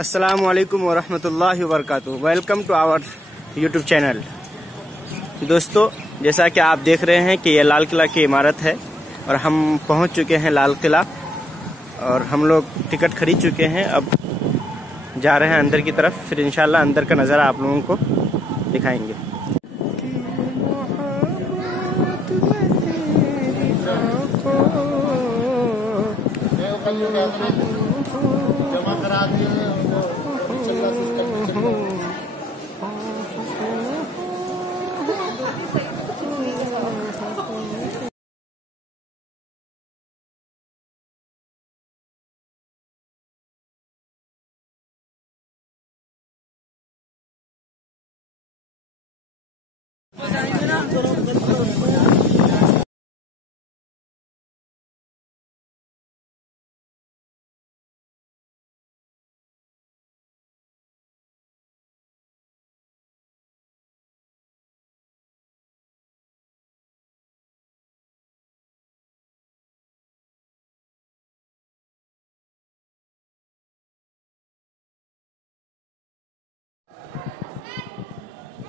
अस्सलामु अलैकुम वरहमतुल्लाहि वबरकातुहू। Welcome to our YouTube channel. दोस्तों, जैसा कि आप देख रहे हैं कि ये लाल किला की इमारत है और हम पहुंच चुके हैं लाल किला और हम लोग टिकट खरीद चुके हैं। अब जा रहे हैं अंदर की तरफ, फिर इंशाल्लाह अंदर का नज़ारा आप लोगों को दिखाएंगे।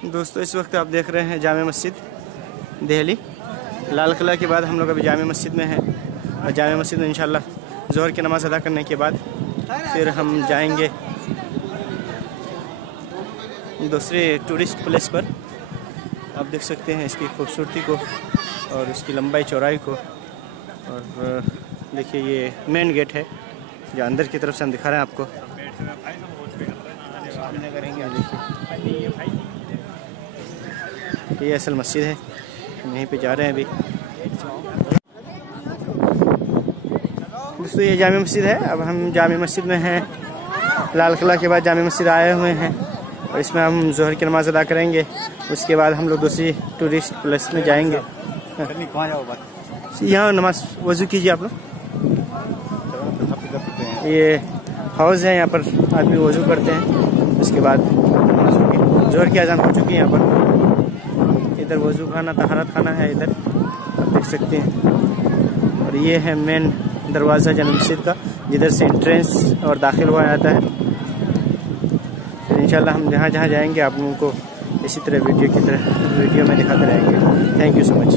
दोस्तों, इस वक्त आप देख रहे हैं जामे मस्जिद दिल्ली। लाल किला के बाद हम लोग अभी जामे मस्जिद में हैं और जामे मस्जिद में इंशाल्लाह ज़ोहर की नमाज़ अदा करने के बाद फिर हम जाएंगे दूसरे टूरिस्ट प्लेस पर। आप देख सकते हैं इसकी खूबसूरती को और इसकी लंबाई चौड़ाई को। और देखिए, ये मेन गेट है जो अंदर की तरफ से हम दिखा रहे हैं आपको। ये असल मस्जिद है, हम यहीं पे जा रहे हैं अभी। दोस्तों, ये जामे मस्जिद है। अब हम जामे मस्जिद में हैं। लाल किला के बाद जामे मस्जिद आए हुए हैं और इसमें हम ज़ोहर की नमाज़ अदा करेंगे। उसके बाद हम लोग दूसरी टूरिस्ट प्लेस में जाएंगे। यहाँ नमाज वज़ू कीजिए आप लोग। ये हाउस है, यहाँ पर आदमी वज़ू करते हैं। उसके बाद ज़ोहर की अज़ान हो चुकी है। यहाँ पर इधर वज़ू खाना, तहारत खाना है इधर, आप देख सकते हैं। और ये है मेन दरवाज़ा जामे मस्जिद का, जिधर से एंट्रेंस और दाखिल हुआ जाता है। फिर इंशाल्लाह हम जहाँ जहाँ जाएंगे आप लोगों को इसी तरह वीडियो में दिखाते रहेंगे। Thank you so much.